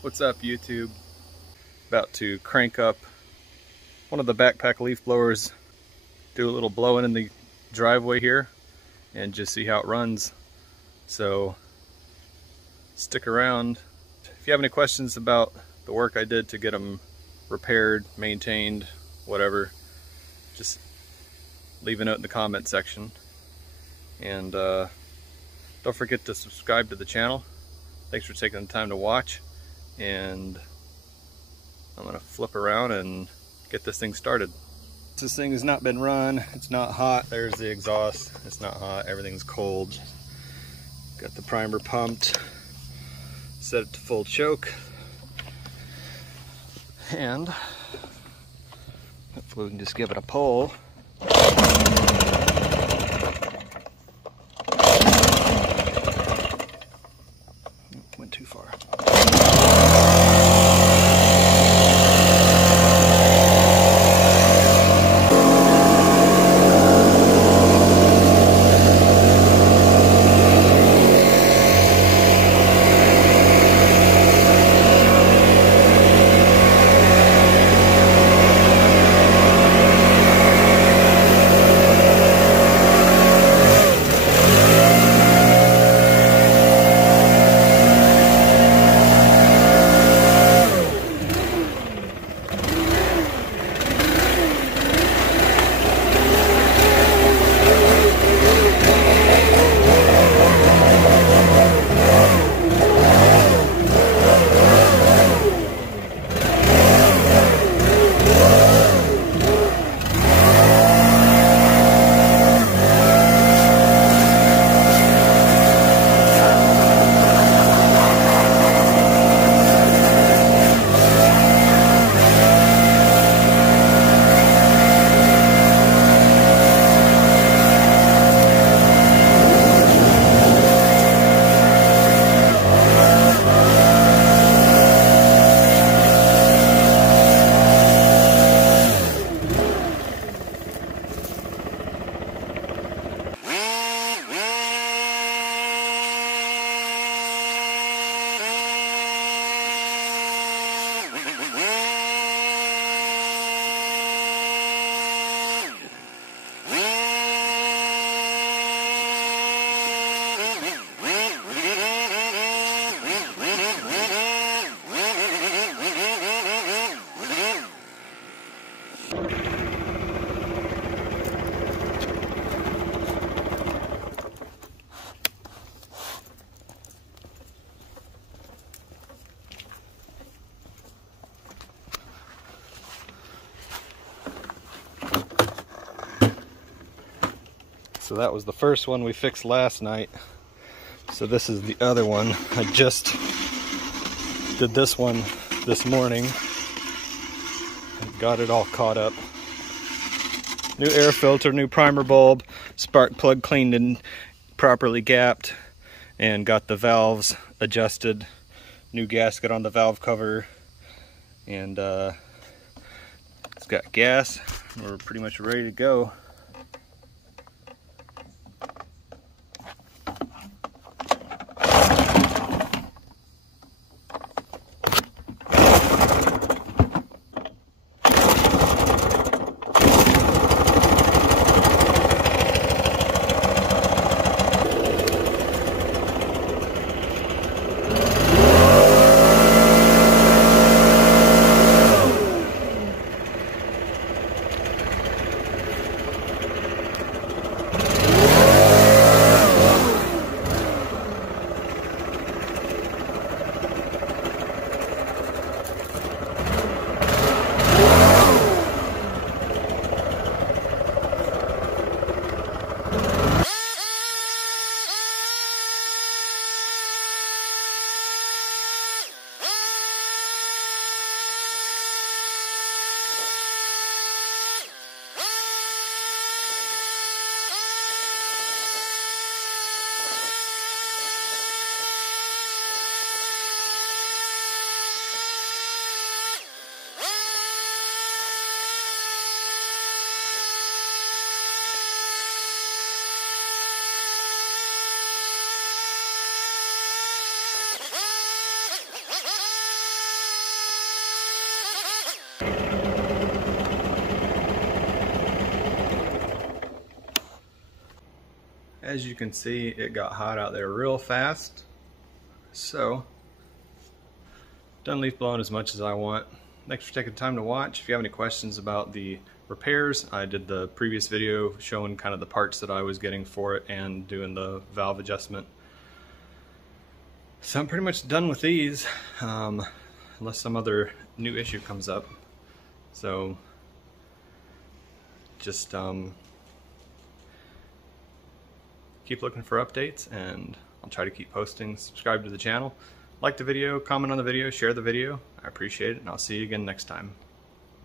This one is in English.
What's up, YouTube? About to crank up one of the backpack leaf blowers, do a little blowing in the driveway here and just see how it runs. So stick around. If you have any questions about the work I did to get them repaired, maintained, whatever, just leave a note in the comment section. And don't forget to subscribe to the channel. Thanks for taking the time to watch, and I'm gonna flip around and get this thing started. This thing has not been run. It's not hot. There's the exhaust. It's not hot. Everything's cold. Got the primer pumped. Set it to full choke. And hopefully we can just give it a pull. Went too far. So that was the first one we fixed last night. So this is the other one. I just did this one this morning. Got it all caught up. New air filter, new primer bulb, spark plug cleaned and properly gapped, and got the valves adjusted. New gasket on the valve cover, and it's got gas. We're pretty much ready to go. as you can see, it got hot out there real fast. So, done leaf blowing as much as I want. Thanks for taking the time to watch. If you have any questions about the repairs, I did the previous video showing kind of the parts that I was getting for it and doing the valve adjustment. So I'm pretty much done with these, unless some other new issue comes up. So just keep looking for updates, and I'll try to keep posting. Subscribe to the channel, like the video, comment on the video, share the video. I appreciate it, and I'll see you again next time.